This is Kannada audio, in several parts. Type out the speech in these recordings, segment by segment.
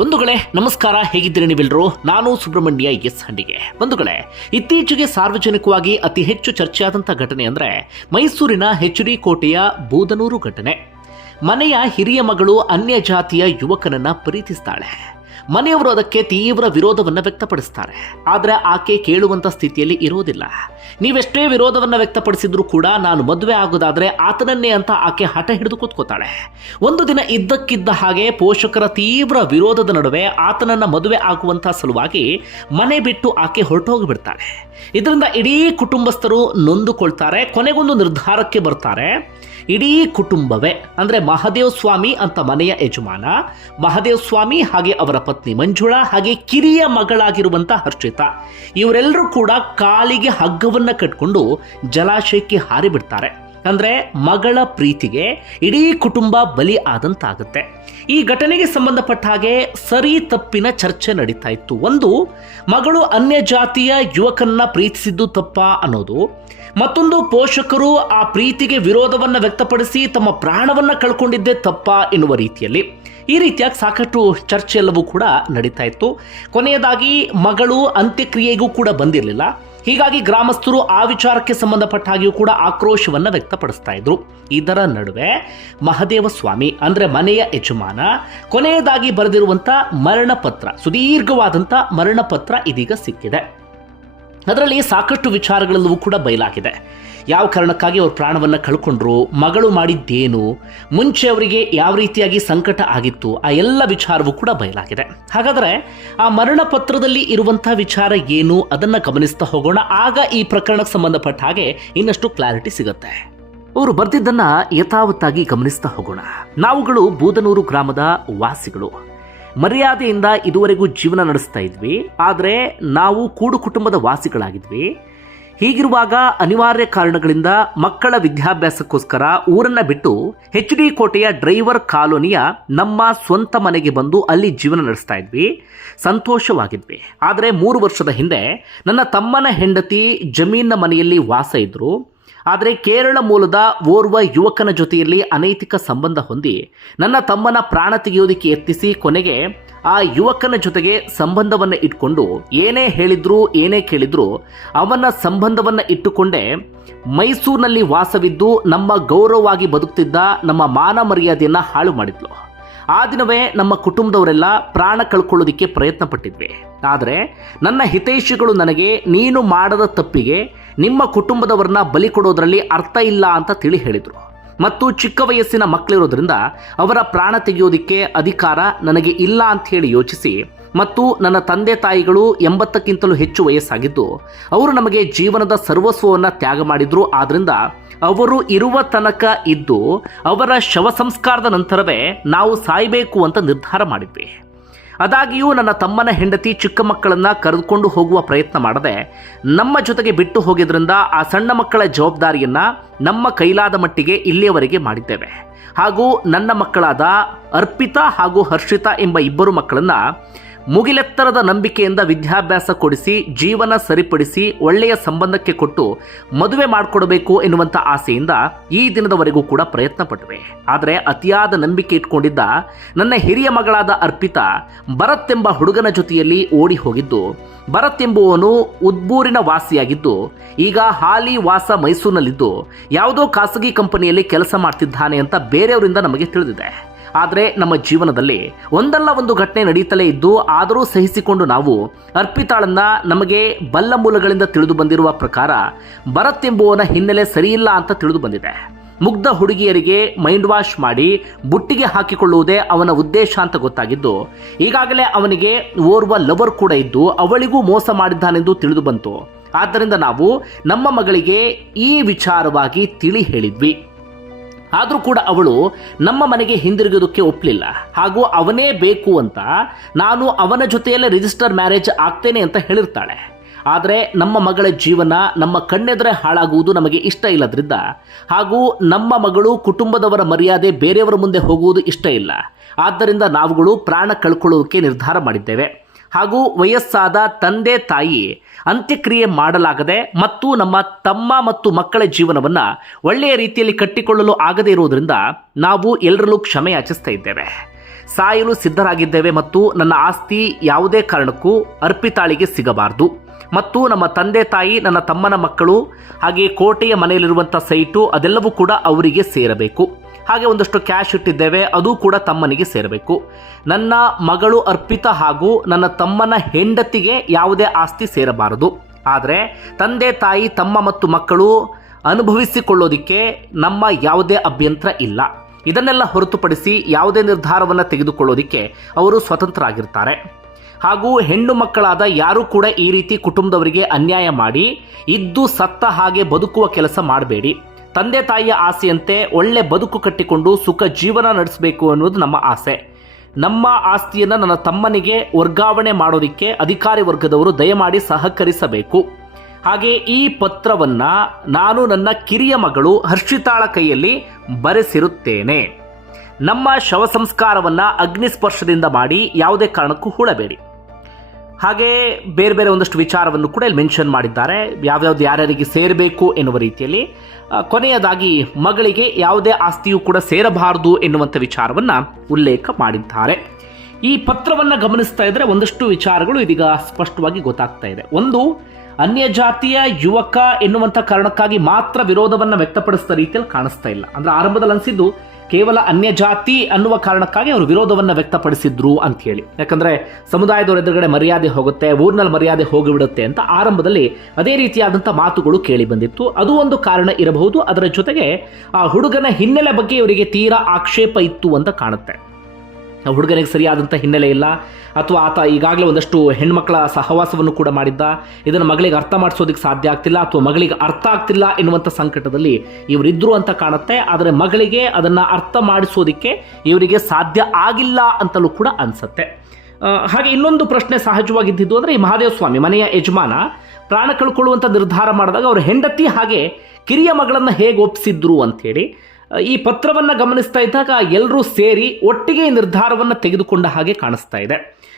ಬಂಧುಗಳೇ, ನಮಸ್ಕಾರ. ಹೇಗಿದ್ದೀರಿ ನೀವೆಲ್ಲರೂ? ನಾನು ಸುಬ್ರಹ್ಮಣ್ಯ ಎಸ್ ಹಂಡಿಗೆ. ಬಂಧುಗಳೇ, ಇತ್ತೀಚೆಗೆ ಸಾರ್ವಜನಿಕವಾಗಿ ಅತಿ ಹೆಚ್ಚು ಚರ್ಚೆಯಾದಂಥ ಘಟನೆ ಅಂದರೆ ಮೈಸೂರಿನ ಹೆಚ್ ಡಿ ಕೋಟೆಯ ಬೂದನೂರು ಘಟನೆ. ಮನೆಯ ಹಿರಿಯ ಮಗಳು ಅನ್ಯ ಜಾತಿಯ ಯುವಕನನ್ನ ಪ್ರೀತಿಸ್ತಾಳೆ. ಮನೆಯವರು ಅದಕ್ಕೆ ತೀವ್ರ ವಿರೋಧವನ್ನು ವ್ಯಕ್ತಪಡಿಸ್ತಾರೆ. ಆದರೆ ಆಕೆ ಕೇಳುವಂಥ ಸ್ಥಿತಿಯಲ್ಲಿ ಇರೋದಿಲ್ಲ. ನೀವೆಷ್ಟೇ ವಿರೋಧವನ್ನು ವ್ಯಕ್ತಪಡಿಸಿದ್ರು ಕೂಡ ನಾನು ಮದುವೆ ಆಗೋದಾದ್ರೆ ಆತನನ್ನೇ ಅಂತ ಆಕೆ ಹಠ ಹಿಡಿದು ಕೂತ್ಕೋತಾಳೆ. ಒಂದು ದಿನ ಇದ್ದಕ್ಕಿದ್ದ ಹಾಗೆ ಪೋಷಕರ ತೀವ್ರ ವಿರೋಧದ ನಡುವೆ ಆತನನ್ನ ಮದುವೆ ಆಗುವಂಥ ಸಲುವಾಗಿ ಮನೆ ಬಿಟ್ಟು ಆಕೆ ಹೊರಟೋಗಿಬಿಡ್ತಾಳೆ ಇದರಿಂದ ಇಡೀ ಕುಟುಂಬಸ್ಥರು ನೊಂದುಕೊಳ್ತಾರೆ, ಕೊನೆಗೊಂದು ನಿರ್ಧಾರಕ್ಕೆ ಬರ್ತಾರೆ. ಇಡೀ ಕುಟುಂಬವೇ, ಅಂದರೆ ಮಹಾದೇವ ಸ್ವಾಮಿ ಅಂತ ಮನೆಯ ಯಜಮಾನ, ಮಹದೇವ ಸ್ವಾಮಿ ಹಾಗೆ ಅವರ ಪತ್ನಿ ಮಂಜುಳಾ ಹಾಗೆ ಕಿರಿಯ ಮಗಳಾಗಿರುವಂಥ ಹರ್ಷಿತಾ. ಇವರೆಲ್ಲರೂ ಕೂಡ ಕಾಲಿಗೆ ಹಗ್ಗವನ್ನು ಕಟ್ಕೊಂಡು ಜಲಾಶಯಕ್ಕೆ ಹಾರಿಬಿಡ್ತಾರೆ. ಅಂದರೆ ಮಗಳ ಪ್ರೀತಿಗೆ ಇಡೀ ಕುಟುಂಬ ಬಲಿ ಆದಂತಾಗುತ್ತೆ. ಈ ಘಟನೆಗೆ ಸಂಬಂಧಪಟ್ಟ ಹಾಗೆ ಸರಿ ತಪ್ಪಿನ ಚರ್ಚೆ ನಡೀತಾ ಇತ್ತು. ಒಂದು, ಮಗಳು ಅನ್ಯ ಜಾತಿಯ ಯುವಕನ್ನ ಪ್ರೀತಿಸಿದ್ದು ತಪ್ಪ ಅನ್ನೋದು. ಮತ್ತೊಂದು, ಪೋಷಕರು ಆ ಪ್ರೀತಿಗೆ ವಿರೋಧವನ್ನು ವ್ಯಕ್ತಪಡಿಸಿ ತಮ್ಮ ಪ್ರಾಣವನ್ನು ಕಳ್ಕೊಂಡಿದ್ದೇ ತಪ್ಪ ಎನ್ನುವ ರೀತಿಯಲ್ಲಿ. ಈ ರೀತಿಯಾಗಿ ಸಾಕಷ್ಟು ಚರ್ಚೆ ಎಲ್ಲವೂ ಕೂಡ ನಡೀತಾ ಇತ್ತು. ಕೊನೆಯದಾಗಿ ಮಗಳು ಅಂತ್ಯಕ್ರಿಯೆಗೂ ಕೂಡ ಬಂದಿರಲಿಲ್ಲ. ಹೀಗಾಗಿ ಗ್ರಾಮಸ್ಥರು ಆ ವಿಚಾರಕ್ಕೆ ಸಂಬಂಧಪಟ್ಟ ಹಾಗೆಯೂ ಕೂಡ ಆಕ್ರೋಶವನ್ನು ವ್ಯಕ್ತಪಡಿಸ್ತಾ ಇದ್ರು. ಇದರ ನಡುವೆ ಮಹದೇವ ಸ್ವಾಮಿ ಅಂದರೆ ಮನೆಯ ಯಜಮಾನ, ಕೊನೆಯದಾಗಿ ಬರೆದಿರುವಂಥ ಮರಣಪತ್ರ ಸುದೀರ್ಘವಾದಂಥ ಮರಣಪತ್ರ ಇದೀಗ ಸಿಕ್ಕಿದೆ. ಅದರಲ್ಲಿ ಸಾಕಷ್ಟು ವಿಚಾರಗಳೆಲ್ಲವೂ ಕೂಡ ಬಯಲಾಗಿದೆ. ಯಾವ ಕಾರಣಕ್ಕಾಗಿ ಅವ್ರ ಪ್ರಾಣವನ್ನು ಕಳ್ಕೊಂಡ್ರು, ಮಗಳು ಮಾಡಿದ್ದೇನು, ಮುಂಚೆ ಅವರಿಗೆ ಯಾವ ರೀತಿಯಾಗಿ ಸಂಕಟ ಆಗಿತ್ತು, ಆ ಎಲ್ಲ ವಿಚಾರವೂ ಕೂಡ ಬಯಲಾಗಿದೆ. ಹಾಗಾದರೆ ಆ ಮರಣ ಪತ್ರದಲ್ಲಿ ಇರುವಂತಹ ವಿಚಾರ ಏನು, ಅದನ್ನು ಗಮನಿಸ್ತಾ ಹೋಗೋಣ. ಆಗ ಈ ಪ್ರಕರಣಕ್ಕೆ ಸಂಬಂಧಪಟ್ಟ ಹಾಗೆ ಇನ್ನಷ್ಟು ಕ್ಲಾರಿಟಿ ಸಿಗುತ್ತೆ. ಅವರು ಬರ್ದಿದ್ದನ್ನ ಯಥಾವತ್ತಾಗಿ ಗಮನಿಸ್ತಾ ಹೋಗೋಣ. ನಾವುಗಳು ಬೂದನೂರು ಗ್ರಾಮದ ವಾಸಿಗಳು. ಮರ್ಯಾದೆಯಿಂದ ಇದುವರೆಗೂ ಜೀವನ ನಡೆಸ್ತಾ ಇದ್ವಿ. ಆದರೆ ನಾವು ಕೂಡು ಕುಟುಂಬದ ವಾಸಿಗಳಾಗಿದ್ವಿ. ಹೀಗಿರುವಾಗ ಅನಿವಾರ್ಯ ಕಾರಣಗಳಿಂದ ಮಕ್ಕಳ ವಿದ್ಯಾಭ್ಯಾಸಕ್ಕೋಸ್ಕರ ಊರನ್ನ ಬಿಟ್ಟು ಎಚ್ ಡಿ ಕೋಟೆಯ ಡ್ರೈವರ್ ಕಾಲೋನಿಯ ನಮ್ಮ ಸ್ವಂತ ಮನೆಗೆ ಬಂದು ಅಲ್ಲಿ ಜೀವನ ನಡೆಸ್ತಾ ಇದ್ವಿ. ಸಂತೋಷವಾಗಿದ್ವಿ. ಆದರೆ ಮೂರು ವರ್ಷದ ಹಿಂದೆ ನನ್ನ ತಮ್ಮನ ಹೆಂಡತಿ ಜಮೀನ ಮನೆಯಲ್ಲಿ ವಾಸ ಇದ್ರು. ಆದರೆ ಕೇರಳ ಮೂಲದ ಓರ್ವ ಯುವಕನ ಜೊತೆಯಲ್ಲಿ ಅನೈತಿಕ ಸಂಬಂಧ ಹೊಂದಿ ನನ್ನ ತಮ್ಮನ ಪ್ರಾಣ ತೆಗೆಯೋದಕ್ಕೆ ಯತ್ನಿಸಿ ಕೊನೆಗೆ ಆ ಯುವಕನ ಜೊತೆಗೆ ಸಂಬಂಧವನ್ನು ಇಟ್ಕೊಂಡು ಏನೇ ಹೇಳಿದ್ರು, ಏನೇ ಕೇಳಿದ್ರು ಅವನ ಸಂಬಂಧವನ್ನು ಇಟ್ಟುಕೊಂಡೇ ಮೈಸೂರಿನಲ್ಲಿ ವಾಸವಿದ್ದು ನಮ್ಮ ಗೌರವವಾಗಿ ಬದುಕ್ತಿದ್ದ ನಮ್ಮ ಮಾನ ಮರ್ಯಾದೆಯನ್ನು ಹಾಳು ಮಾಡಿದ್ಲು. ಆ ದಿನವೇ ನಮ್ಮ ಕುಟುಂಬದವರೆಲ್ಲ ಪ್ರಾಣ ಕಳ್ಕೊಳ್ಳೋದಕ್ಕೆ ಪ್ರಯತ್ನ ಪಟ್ಟಿದ್ವಿ ಆದರೆ ನನ್ನ ಹಿತೈಷಿಗಳು ನನಗೆ ನೀನು ಮಾಡದ ತಪ್ಪಿಗೆ ನಿಮ್ಮ ಕುಟುಂಬದವರನ್ನ ಬಲಿ ಕೊಡೋದ್ರಲ್ಲಿ ಅರ್ಥ ಇಲ್ಲ ಅಂತ ತಿಳಿ ಹೇಳಿದರು. ಮತ್ತು ಚಿಕ್ಕ ವಯಸ್ಸಿನ ಮಕ್ಕಳಿರೋದ್ರಿಂದ ಅವರ ಪ್ರಾಣ ತೆಗೆಯೋದಿಕ್ಕೆ ಅಧಿಕಾರ ನನಗೆ ಇಲ್ಲ ಅಂತ ಹೇಳಿ ಯೋಚಿಸಿ ಮತ್ತು ನನ್ನ ತಂದೆ ತಾಯಿಗಳು ಎಂಬತ್ತಕ್ಕಿಂತಲೂ ಹೆಚ್ಚು ವಯಸ್ಸಾಗಿದ್ದು, ಅವರು ನಮಗೆ ಜೀವನದ ಸರ್ವಸ್ವವನ್ನು ತ್ಯಾಗ ಮಾಡಿದ್ರು. ಆದ್ರಿಂದ ಅವರು ಇರುವ ತನಕ ಇದ್ದು ಅವರ ಶವ ಸಂಸ್ಕಾರದ ನಂತರವೇ ನಾವು ಸಾಯಬೇಕು ಅಂತ ನಿರ್ಧಾರ ಮಾಡಿದ್ವಿ. ಅದಾಗಿಯೂ ನನ್ನ ತಮ್ಮನ ಹೆಂಡತಿ ಚಿಕ್ಕ ಮಕ್ಕಳನ್ನು ಕರೆದುಕೊಂಡು ಹೋಗುವ ಪ್ರಯತ್ನ ಮಾಡದೆ, ನಮ್ಮ ಜೊತೆಗೆ ಬಿಟ್ಟು ಹೋಗಿದ್ರಿಂದ ಆ ಸಣ್ಣ ಮಕ್ಕಳ ಜವಾಬ್ದಾರಿಯನ್ನು ನಮ್ಮ ಕೈಲಾದ ಮಟ್ಟಿಗೆ ಇಲ್ಲಿಯವರೆಗೆ ಮಾಡಿದ್ದೇವೆ. ಹಾಗೂ ನನ್ನ ಮಕ್ಕಳಾದ ಅರ್ಪಿತಾ ಹಾಗೂ ಹರ್ಷಿತಾ ಎಂಬ ಇಬ್ಬರು ಮಕ್ಕಳನ್ನ ಮುಗಿಲೆತ್ತರದ ನಂಬಿಕೆಯಿಂದ ವಿದ್ಯಾಭ್ಯಾಸ ಕೊಡಿಸಿ, ಜೀವನ ಸರಿಪಡಿಸಿ, ಒಳ್ಳೆಯ ಸಂಬಂಧಕ್ಕೆ ಕೊಟ್ಟು ಮದುವೆ ಮಾಡಿಕೊಡಬೇಕು ಎನ್ನುವಂಥ ಆಸೆಯಿಂದ ಈ ದಿನದವರೆಗೂ ಕೂಡ ಪ್ರಯತ್ನ ಪಟ್ಟವೆ ಆದರೆ ಅತಿಯಾದ ನಂಬಿಕೆ ಇಟ್ಕೊಂಡಿದ್ದ ನನ್ನ ಹಿರಿಯ ಮಗಳಾದ ಅರ್ಪಿತಾ ಭರತ್ ಎಂಬ ಹುಡುಗನ ಜೊತೆಯಲ್ಲಿ ಓಡಿ ಹೋಗಿದ್ದು ಭರತ್ ಎಂಬುವನು ಉದ್ಬೂರಿನ ವಾಸಿಯಾಗಿದ್ದು, ಈಗ ಹಾಲಿ ವಾಸ ಮೈಸೂರಿನಲ್ಲಿದ್ದು, ಯಾವುದೋ ಖಾಸಗಿ ಕಂಪನಿಯಲ್ಲಿ ಕೆಲಸ ಮಾಡ್ತಿದ್ದಾನೆ ಅಂತ ಬೇರೆಯವರಿಂದ ನಮಗೆ ತಿಳಿದಿದೆ. ಆದರೆ ನಮ್ಮ ಜೀವನದಲ್ಲಿ ಒಂದಲ್ಲ ಒಂದು ಘಟನೆ ನಡೀತಲೇ ಇದ್ದು ಆದರೂ ಸಹಿಸಿಕೊಂಡು ನಾವು ಅರ್ಪಿತಾಳನ್ನ ನಮಗೆ ಬಲ್ಲ ಮೂಲಗಳಿಂದ ತಿಳಿದು ಬಂದಿರುವ ಪ್ರಕಾರ ಭರತ್ ಎಂಬುವನ ಹಿನ್ನೆಲೆ ಸರಿಯಿಲ್ಲ ಅಂತ ತಿಳಿದು ಬಂದಿದೆ. ಮುಗ್ಧ ಹುಡುಗಿಯರಿಗೆ ಮೈಂಡ್ ವಾಶ್ ಮಾಡಿ ಬುಟ್ಟಿಗೆ ಹಾಕಿಕೊಳ್ಳುವುದೇ ಅವನ ಉದ್ದೇಶ ಅಂತ ಗೊತ್ತಾಗಿದ್ದು, ಈಗಾಗಲೇ ಅವನಿಗೆ ಓರ್ವ ಲವರ್ ಕೂಡ ಇದ್ದು ಅವಳಿಗೂ ಮೋಸ ಮಾಡಿದ್ದಾನೆಂದು ತಿಳಿದು ಬಂತು. ಆದ್ದರಿಂದ ನಾವು ನಮ್ಮ ಮಗಳಿಗೆ ಈ ವಿಚಾರವಾಗಿ ತಿಳಿ ಹೇಳಿದ್ವಿ. ಆದರೂ ಕೂಡ ಅವಳು ನಮ್ಮ ಮನೆಗೆ ಹಿಂದಿರುಗೋದಕ್ಕೆ ಒಪ್ಪಲಿಲ್ಲ ಹಾಗೂ ಅವನೇ ಬೇಕು ಅಂತ ನಾನು ಅವನ ಜೊತೆಯಲ್ಲೇ ರಿಜಿಸ್ಟರ್ ಮ್ಯಾರೇಜ್ ಆಗ್ತೇನೆ ಅಂತ ಹೇಳಿರ್ತಾಳೆ. ಆದರೆ ನಮ್ಮ ಮಗಳ ಜೀವನ, ನಮ್ಮ ಕಣ್ಣೆದ್ರೆ ಹಾಳಾಗುವುದು ನಮಗೆ ಇಷ್ಟ ಇಲ್ಲದ್ರಿಂದ. ಹಾಗೂ ನಮ್ಮ ಮಗಳು ಕುಟುಂಬದವರ ಮರ್ಯಾದೆ ಬೇರೆಯವರ ಮುಂದೆ ಹೋಗುವುದು ಇಷ್ಟ ಇಲ್ಲ. ಆದ್ದರಿಂದ ನಾವುಗಳು ಪ್ರಾಣ ಕಳ್ಕೊಳ್ಳೋದಕ್ಕೆ ನಿರ್ಧಾರ ಮಾಡಿದ್ದೇವೆ. ಹಾಗೂ ವಯಸ್ಸಾದ ತಂದೆ ತಾಯಿ ಅಂತ್ಯಕ್ರಿಯೆ ಮಾಡಲಾಗದೆ ಮತ್ತು ನಮ್ಮ ತಮ್ಮ ಮತ್ತು ಮಕ್ಕಳ ಜೀವನವನ್ನು ಒಳ್ಳೆಯ ರೀತಿಯಲ್ಲಿ ಕಟ್ಟಿಕೊಳ್ಳಲು ಆಗದೇ ಇರುವುದರಿಂದ ನಾವು ಎಲ್ಲರಲ್ಲೂ ಕ್ಷಮೆ ಯಾಚಿಸ್ತಾ ಇದ್ದೇವೆ. ಸಾಯಲು ಸಿದ್ಧರಾಗಿದ್ದೇವೆ ಮತ್ತು ನನ್ನ ಆಸ್ತಿ ಯಾವುದೇ ಕಾರಣಕ್ಕೂ ಅರ್ಪಿತಾಳಿಗೆ ಸಿಗಬಾರದು. ಮತ್ತು ನಮ್ಮ ತಂದೆ ತಾಯಿ, ನನ್ನ ತಮ್ಮನ ಮಕ್ಕಳು ಹಾಗೆ ಕೋಟೆಯ ಮನೆಯಲ್ಲಿರುವಂಥ ಸೈಟು ಅದೆಲ್ಲವೂ ಕೂಡ ಅವರಿಗೆ ಸೇರಬೇಕು. ಹಾಗೆ ಒಂದಷ್ಟು ಕ್ಯಾಶ್ ಇಟ್ಟಿದ್ದೇವೆ, ಅದು ಕೂಡ ತಮ್ಮನಿಗೆ ಸೇರಬೇಕು. ನನ್ನ ಮಗಳು ಅರ್ಪಿತ ಹಾಗೂ ನನ್ನ ತಮ್ಮನ ಹೆಂಡತಿಗೆ ಯಾವುದೇ ಆಸ್ತಿ ಸೇರಬಾರದು. ಆದರೆ ತಂದೆ, ತಾಯಿ, ತಮ್ಮ ಮತ್ತು ಮಕ್ಕಳು ಅನುಭವಿಸಿಕೊಳ್ಳೋದಿಕ್ಕೆ ನಮ್ಮ ಯಾವುದೇ ಅಭ್ಯಂತರ ಇಲ್ಲ. ಇದನ್ನೆಲ್ಲ ಹೊರತುಪಡಿಸಿ ಯಾವುದೇ ನಿರ್ಧಾರವನ್ನು ತೆಗೆದುಕೊಳ್ಳೋದಿಕ್ಕೆ ಅವರು ಸ್ವತಂತ್ರರಾಗಿರ್ತಾರೆ. ಹಾಗೂ ಹೆಣ್ಣು ಮಕ್ಕಳಾದ ಯಾರೂ ಕೂಡ ಈ ರೀತಿ ಕುಟುಂಬದವರಿಗೆ ಅನ್ಯಾಯ ಮಾಡಿ, ಇದ್ದು ಸತ್ತ ಹಾಗೆ ಬದುಕುವ ಕೆಲಸ ಮಾಡಬೇಡಿ. ತಂದೆ ತಾಯಿಯ ಆಸೆಯಂತೆ ಒಳ್ಳೆ ಬದುಕು ಕಟ್ಟಿಕೊಂಡು ಸುಖ ಜೀವನ ನಡೆಸಬೇಕು ಅನ್ನೋದು ನಮ್ಮ ಆಸೆ. ನಮ್ಮ ಆಸ್ತಿಯನ್ನು ನನ್ನ ತಮ್ಮನಿಗೆ ವರ್ಗಾವಣೆ ಮಾಡೋದಕ್ಕೆ ಅಧಿಕಾರಿ ವರ್ಗದವರು ದಯಮಾಡಿ ಸಹಕರಿಸಬೇಕು. ಹಾಗೆ ಈ ಪತ್ರವನ್ನ ನಾನು ನನ್ನ ಕಿರಿಯ ಮಗಳು ಹರ್ಷಿತಾಳ ಕೈಯಲ್ಲಿ ಬರೆಸಿರುತ್ತೇನೆ. ನಮ್ಮ ಶವ ಸಂಸ್ಕಾರವನ್ನು ಅಗ್ನಿಸ್ಪರ್ಶದಿಂದ ಮಾಡಿ ಯಾವುದೇ ಕಾರಣಕ್ಕೂ ಹೂಳಬೇಡಿ. ಹಾಗೆ ಬೇರೆ ಬೇರೆ ಒಂದಷ್ಟು ವಿಚಾರವನ್ನು ಕೂಡ ಇಲ್ಲಿ ಮೆನ್ಷನ್ ಮಾಡಿದ್ದಾರೆ. ಯಾವ್ಯಾವ್ದು ಯಾರ್ಯಾರಿಗೆ ಸೇರಬೇಕು ಎನ್ನುವ ರೀತಿಯಲ್ಲಿ. ಕೊನೆಯದಾಗಿ ಮಗಳಿಗೆ ಯಾವುದೇ ಆಸ್ತಿಯೂ ಕೂಡ ಸೇರಬಾರದು ಎನ್ನುವಂಥ ವಿಚಾರವನ್ನು ಉಲ್ಲೇಖ ಮಾಡಿದ್ದಾರೆ. ಈ ಪತ್ರವನ್ನು ಗಮನಿಸ್ತಾ ಇದ್ದರೆ ಒಂದಷ್ಟು ವಿಚಾರಗಳು ಇದೀಗ ಸ್ಪಷ್ಟವಾಗಿ ಗೊತ್ತಾಗ್ತಾ ಇದೆ. ಒಂದು, ಅನ್ಯ ಜಾತಿಯ ಯುವಕ ಎನ್ನುವಂಥ ಕಾರಣಕ್ಕಾಗಿ ಮಾತ್ರ ವಿರೋಧವನ್ನು ವ್ಯಕ್ತಪಡಿಸಿದ ರೀತಿಯಲ್ಲಿ ಕಾಣಿಸ್ತಾ ಇಲ್ಲ. ಅಂದ್ರೆ ಆರಂಭದಲ್ಲಿ ಅನಿಸಿದ್ದು ಕೇವಲ ಅನ್ಯ ಜಾತಿ ಅನ್ನುವ ಕಾರಣಕ್ಕಾಗಿ ಅವರು ವಿರೋಧವನ್ನು ವ್ಯಕ್ತಪಡಿಸಿದ್ರು ಅಂತ ಹೇಳಿ. ಯಾಕಂದ್ರೆ ಸಮುದಾಯದವರ ಎದುರುಗಡೆ ಮರ್ಯಾದೆ ಹೋಗುತ್ತೆ, ಊರಿನಲ್ಲಿ ಮರ್ಯಾದೆ ಹೋಗಿಬಿಡುತ್ತೆ ಅಂತ ಆರಂಭದಲ್ಲಿ ಅದೇ ರೀತಿಯಾದಂಥ ಮಾತುಗಳು ಕೇಳಿ ಬಂದಿತ್ತು. ಅದು ಒಂದು ಕಾರಣ ಇರಬಹುದು, ಅದರ ಜೊತೆಗೆ ಆ ಹುಡುಗನ ಹಿನ್ನೆಲೆ ಬಗ್ಗೆ ಇವರಿಗೆ ತೀರಾ ಆಕ್ಷೇಪ ಇತ್ತು ಅಂತ ಕಾಣುತ್ತೆ. ಹುಡುಗನಿಗೆ ಸರಿಯಾದಂಥ ಹಿನ್ನೆಲೆ ಇಲ್ಲ. ಅಥವಾ ಆತ ಈಗಾಗಲೇ ಒಂದಷ್ಟು ಹೆಣ್ಮಕ್ಳ ಸಹವಾಸವನ್ನು ಕೂಡ ಮಾಡಿದ್ದ. ಇದನ್ನು ಮಗಳಿಗೆ ಅರ್ಥ ಮಾಡಿಸೋದಕ್ಕೆ ಸಾಧ್ಯ ಆಗ್ತಿಲ್ಲ ಅಥವಾ ಮಗಳಿಗೆ ಅರ್ಥ ಆಗ್ತಿಲ್ಲ ಎನ್ನುವಂಥ ಸಂಕಟದಲ್ಲಿ ಇವರಿದ್ದರು ಅಂತ ಕಾಣುತ್ತೆ. ಆದರೆ ಮಗಳಿಗೆ ಅದನ್ನು ಅರ್ಥ ಮಾಡಿಸೋದಕ್ಕೆ ಇವರಿಗೆ ಸಾಧ್ಯ ಆಗಿಲ್ಲ ಅಂತಲೂ ಕೂಡ ಅನಿಸುತ್ತೆ. ಹಾಗೆ ಇನ್ನೊಂದು ಪ್ರಶ್ನೆ ಸಹಜವಾಗಿದ್ದಿದ್ದು ಅಂದರೆ ಈ ಮಹಾದೇವ ಸ್ವಾಮಿ, ಮನೆಯ ಯಜಮಾನ ಪ್ರಾಣ ಕಳ್ಕೊಳ್ಳುವಂಥ ನಿರ್ಧಾರ ಮಾಡಿದಾಗ ಅವ್ರ ಹೆಂಡತಿ ಹಾಗೆ ಕಿರಿಯ ಮಗಳನ್ನು ಹೇಗೆ ಒಪ್ಪಿಸಿದ್ರು ಅಂಥೇಳಿ ಈ ಪತ್ರವನ್ನು ಗಮನಿಸ್ತಾ ಇದ್ದಾಗ ಎಲ್ಲರೂ ಸೇರಿ ಒಟ್ಟಿಗೆ ನಿರ್ಧಾರವನ್ನು ತೆಗೆದುಕೊಂಡ ಹಾಗೆ ಕಾಣಿಸ್ತಾ ಇದೆ.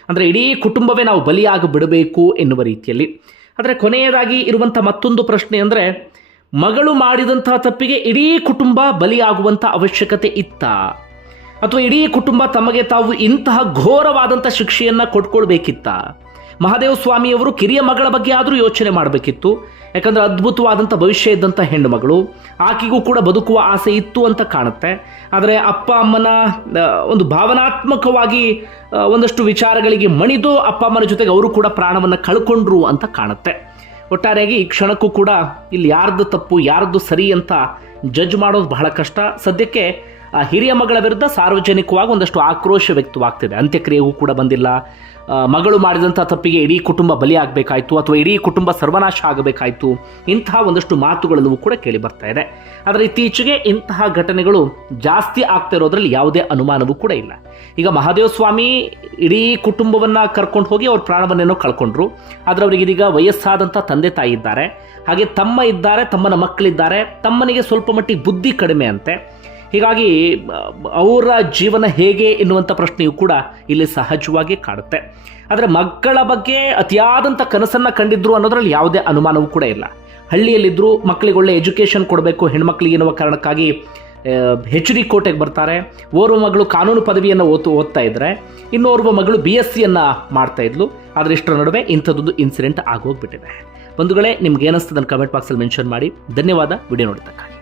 ಅಂದರೆ ಇಡೀ ಕುಟುಂಬವೇ ನಾವು ಬಲಿಯಾಗಿ ಬಿಡಬೇಕು ಎನ್ನುವ ರೀತಿಯಲ್ಲಿ. ಆದರೆ ಕೊನೆಯದಾಗಿ ಇರುವಂಥ ಮತ್ತೊಂದು ಪ್ರಶ್ನೆ ಅಂದರೆ, ಮಗಳು ಮಾಡಿದಂತಹ ತಪ್ಪಿಗೆ ಇಡೀ ಕುಟುಂಬ ಬಲಿಯಾಗುವಂಥ ಅವಶ್ಯಕತೆ ಇತ್ತಾ? ಅಥವಾ ಇಡೀ ಕುಟುಂಬ ತಮಗೆ ತಾವು ಇಂತಹ ಘೋರವಾದಂಥ ಶಿಕ್ಷೆಯನ್ನು ಕೊಟ್ಕೊಳ್ಬೇಕಿತ್ತ? ಮಹಾದೇವ ಸ್ವಾಮಿಯವರು ಕಿರಿಯ ಮಗಳ ಬಗ್ಗೆ ಆದರೂ ಯೋಚನೆ ಮಾಡಬೇಕಿತ್ತು. ಯಾಕಂದರೆ ಅದ್ಭುತವಾದಂಥ ಭವಿಷ್ಯ ಇದ್ದಂಥ ಹೆಣ್ಣು ಮಗಳು ಆಕೆಗೂ ಕೂಡ ಬದುಕುವ ಆಸೆ ಇತ್ತು ಅಂತ ಕಾಣುತ್ತೆ. ಆದರೆ ಅಪ್ಪ ಅಮ್ಮನ ಒಂದು ಭಾವನಾತ್ಮಕವಾಗಿ ಒಂದಷ್ಟು ವಿಚಾರಗಳಿಗೆ ಮಣಿದು ಅಪ್ಪ ಅಮ್ಮನ ಜೊತೆಗೆ ಅವರು ಕೂಡ ಪ್ರಾಣವನ್ನು ಕಳ್ಕೊಂಡ್ರು ಅಂತ ಕಾಣುತ್ತೆ. ಒಟ್ಟಾರೆಯಾಗಿ ಈ ಕ್ಷಣಕ್ಕೂ ಕೂಡ ಇಲ್ಲಿ ಯಾರ್ದು ತಪ್ಪು, ಯಾರ್ದು ಸರಿ ಅಂತ ಜಡ್ಜ್ ಮಾಡೋದು ಬಹಳ ಕಷ್ಟ. ಸದ್ಯಕ್ಕೆ ಆ ಹಿರಿಯ ಮಗಳ ವಿರುದ್ಧ ಸಾರ್ವಜನಿಕವಾಗಿ ಒಂದಷ್ಟು ಆಕ್ರೋಶ ವ್ಯಕ್ತವಾಗ್ತಿದೆ. ಅಂತ್ಯಕ್ರಿಯೆಗೂ ಕೂಡ ಬಂದಿಲ್ಲ. ಮಗಳು ಮಾಡಿದಂಥ ತಪ್ಪಿಗೆ ಇಡೀ ಕುಟುಂಬ ಬಲಿಯಾಗಬೇಕಾಯಿತು ಅಥವಾ ಇಡೀ ಕುಟುಂಬ ಸರ್ವನಾಶ ಆಗಬೇಕಾಯ್ತು. ಇಂತಹ ಒಂದಷ್ಟು ಮಾತುಗಳೆಲ್ಲವೂ ಕೂಡ ಕೇಳಿ ಬರ್ತಾ ಇದೆ. ಆದರೆ ಇತ್ತೀಚೆಗೆ ಇಂತಹ ಘಟನೆಗಳು ಜಾಸ್ತಿ ಆಗ್ತಾ ಇರೋದ್ರಲ್ಲಿ ಯಾವುದೇ ಅನುಮಾನವೂ ಕೂಡ ಇಲ್ಲ. ಈಗ ಮಹಾದೇವ ಸ್ವಾಮಿ ಇಡೀ ಕುಟುಂಬವನ್ನ ಕರ್ಕೊಂಡು ಹೋಗಿ ಅವ್ರ ಪ್ರಾಣವನ್ನೇನೋ ಕಳ್ಕೊಂಡ್ರು. ಆದರೆ ಅವರಿಗೆ ಇದೀಗ ವಯಸ್ಸಾದಂಥ ತಂದೆ ತಾಯಿ ಇದ್ದಾರೆ. ಹಾಗೆ ತಮ್ಮ ಇದ್ದಾರೆ, ತಮ್ಮನ ಮಕ್ಕಳಿದ್ದಾರೆ. ತಮ್ಮನಿಗೆ ಸ್ವಲ್ಪ ಮಟ್ಟಿಗೆ ಬುದ್ಧಿ ಕಡಿಮೆ ಅಂತೆ. ಹೀಗಾಗಿ, ಅವರ ಜೀವನ ಹೇಗೆ ಎನ್ನುವಂಥ ಪ್ರಶ್ನೆಯು ಕೂಡ ಇಲ್ಲಿ ಸಹಜವಾಗಿ ಕಾಡುತ್ತೆ ಆದರೆ ಮಕ್ಕಳ ಬಗ್ಗೆ ಅತಿಯಾದಂಥ ಕನಸನ್ನು ಕಂಡಿದ್ರು ಅನ್ನೋದ್ರಲ್ಲಿ ಯಾವುದೇ ಅನುಮಾನವೂ ಕೂಡ ಇಲ್ಲ. ಹಳ್ಳಿಯಲ್ಲಿದ್ದರೂ ಮಕ್ಕಳಿಗೆ ಒಳ್ಳೆ ಎಜುಕೇಷನ್ ಕೊಡಬೇಕು, ಹೆಣ್ಮಕ್ಳಿಗೆ ಎನ್ನುವ ಕಾರಣಕ್ಕಾಗಿ ಹೆಚ್ ಡಿ ಕೋಟೆಗೆ ಬರ್ತಾರೆ. ಓರ್ವ ಮಗಳು ಕಾನೂನು ಪದವಿಯನ್ನು ಓದು, ಓದ್ತಾ ಇದ್ದರೆ ಇನ್ನೋರ್ವ ಮಗಳು ಬಿ ಎಸ್ ಸಿಯನ್ನು ಮಾಡ್ತಾ ಇದ್ಲು. ಆದರೆ ಇಷ್ಟರ ನಡುವೆ ಇಂಥದ್ದೊಂದು ಇನ್ಸಿಡೆಂಟ್ ಆಗೋಗ್ಬಿಟ್ಟಿದೆ. ಬಂಧುಗಳೇ, ನಿಮ್ಗೆ ಏನಿಸ್ತದನ್ನು ಕಮೆಂಟ್ ಬಾಕ್ಸಲ್ಲಿ ಮೆನ್ಷನ್ ಮಾಡಿ. ಧನ್ಯವಾದ. ವಿಡಿಯೋ ನೋಡಿದ್ದಕ್ಕಾಗಿ.